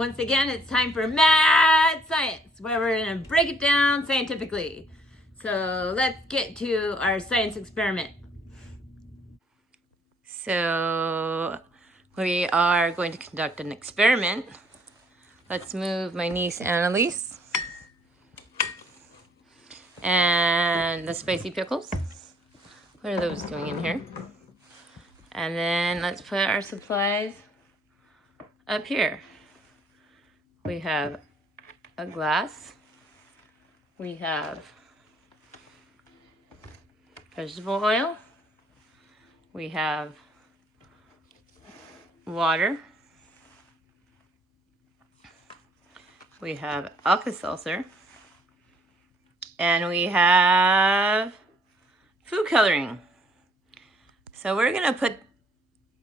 once again, it's time for Mad Science, where we're going to break it down scientifically. So let's get to our science experiment. So we are going to conduct an experiment. Let's move my niece Annalise and the spicy pickles. What are those doing in here? And then let's put our supplies up here. We have a glass. We have vegetable oil. We have water. We have Alka-Seltzer. And we have food coloring. So we're going to put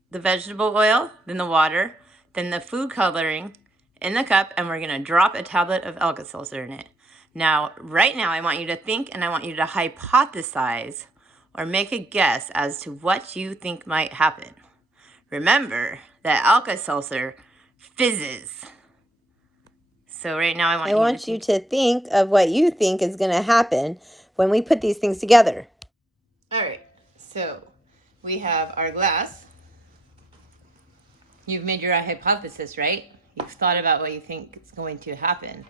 the vegetable oil, then the water, then the food coloring in the cup, and we're going to drop a tablet of Alka-Seltzer in it. Now, right now, I want you to think and I want you to hypothesize or make a guess as to what you think might happen. Remember that Alka-Seltzer fizzes. So right now I want you to think of what you think is going to happen when we put these things together. All right, so we have our glass. You've made your hypothesis, right? You've thought about what you think is going to happen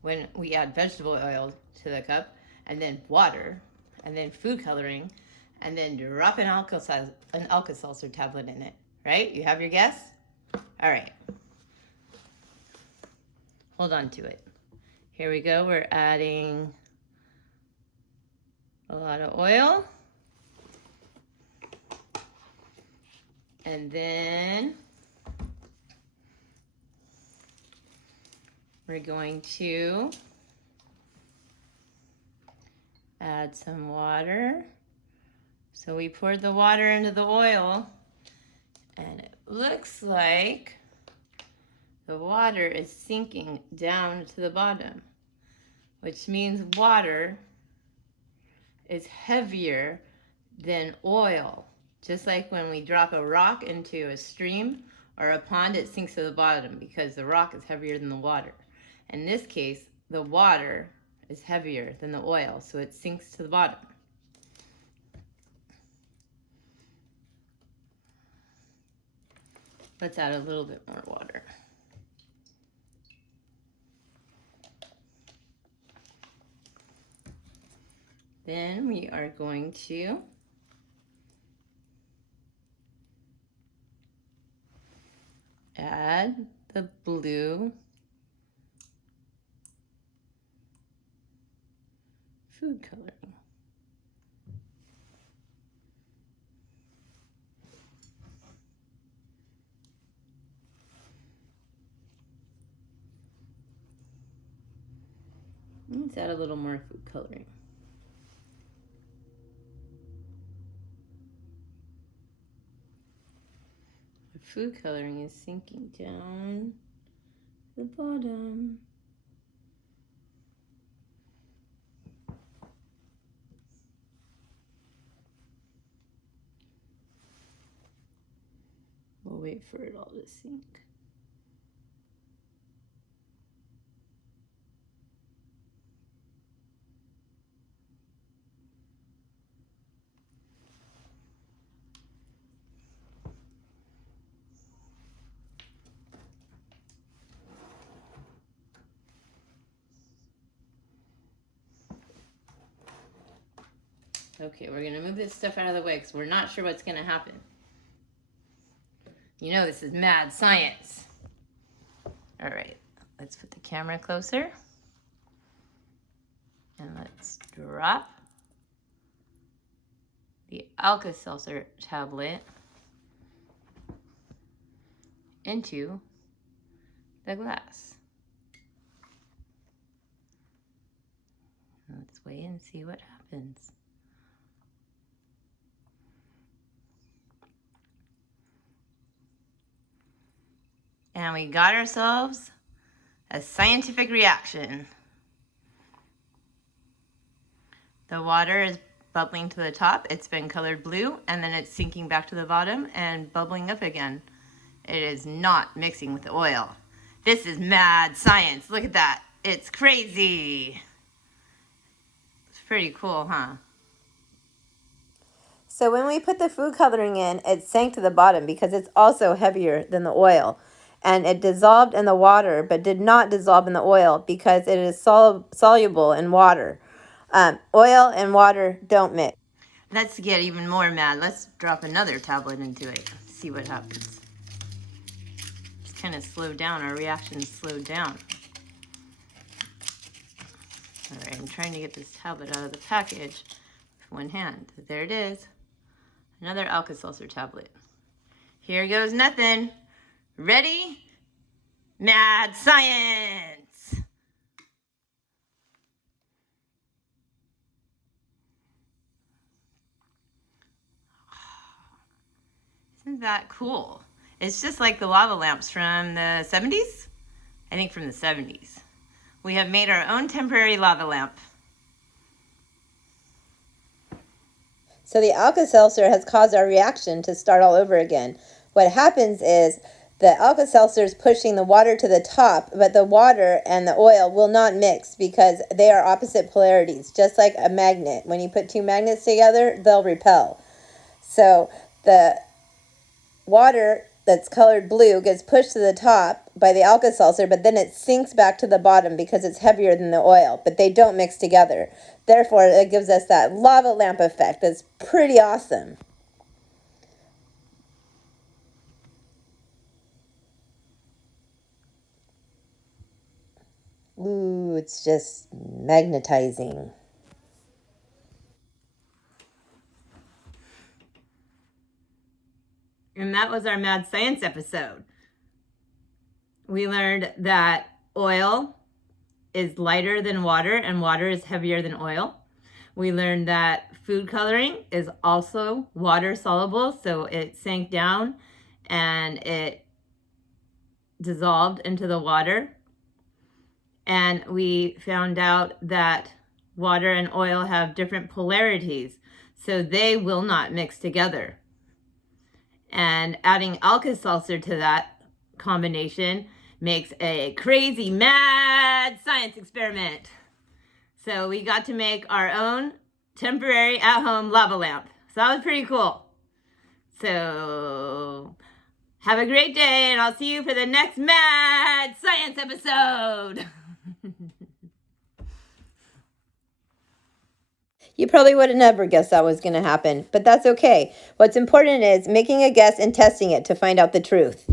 when we add vegetable oil to the cup, and then water, and then food coloring, and then drop an Alka-Seltzer tablet in it, right? You have your guess? All right. Hold on to it. Here we go. We're adding a lot of oil. And then we're going to add some water. So we poured the water into the oil, and it looks like the water is sinking down to the bottom, which means water is heavier than oil. Just like when we drop a rock into a stream or a pond, it sinks to the bottom because the rock is heavier than the water. In this case, the water is heavier than the oil, so it sinks to the bottom. Let's add a little bit more water. Then we are going to add the blue food coloring. Let's add a little more food coloring. The food coloring is sinking down to the bottom. We'll wait for it all to sink. Okay, we're gonna move this stuff out of the way because we're not sure what's gonna happen. You know this is mad science. All right, let's put the camera closer. And let's drop the Alka-Seltzer tablet into the glass. Let's wait and see what happens. And we got ourselves a scientific reaction. The water is bubbling to the top. It's been colored blue, and then it's sinking back to the bottom and bubbling up again. It is not mixing with the oil. This is mad science. Look at that. It's crazy. It's pretty cool, huh? So when we put the food coloring in, it sank to the bottom because it's also heavier than the oil. And it dissolved in the water, but did not dissolve in the oil because it is soluble in water. Oil and water don't mix. Let's get even more mad. Let's drop another tablet into it. See what happens. Just kind of slowed down. Our reaction slowed down. All right, I'm trying to get this tablet out of the package with one hand. There it is. Another Alka-Seltzer tablet. Here goes nothing. Ready? Mad science! Isn't that cool? It's just like the lava lamps from the 70s? I think from the 70s. We have made our own temporary lava lamp. So the Alka-Seltzer has caused our reaction to start all over again. What happens is the Alka-Seltzer is pushing the water to the top, but the water and the oil will not mix because they are opposite polarities, just like a magnet. When you put two magnets together, they'll repel. So the water that's colored blue gets pushed to the top by the Alka-Seltzer, but then it sinks back to the bottom because it's heavier than the oil, but they don't mix together. Therefore, it gives us that lava lamp effect. That's pretty awesome. Ooh, it's just magnetizing. And that was our Mad Science episode. We learned that oil is lighter than water and water is heavier than oil. We learned that food coloring is also water soluble, so it sank down and it dissolved into the water. And we found out that water and oil have different polarities, so they will not mix together. And adding Alka-Seltzer to that combination makes a crazy mad science experiment. So we got to make our own temporary at-home lava lamp. So that was pretty cool. So have a great day, and I'll see you for the next mad science episode. You probably would have never guessed that was going to happen, but that's okay. What's important is making a guess and testing it to find out the truth.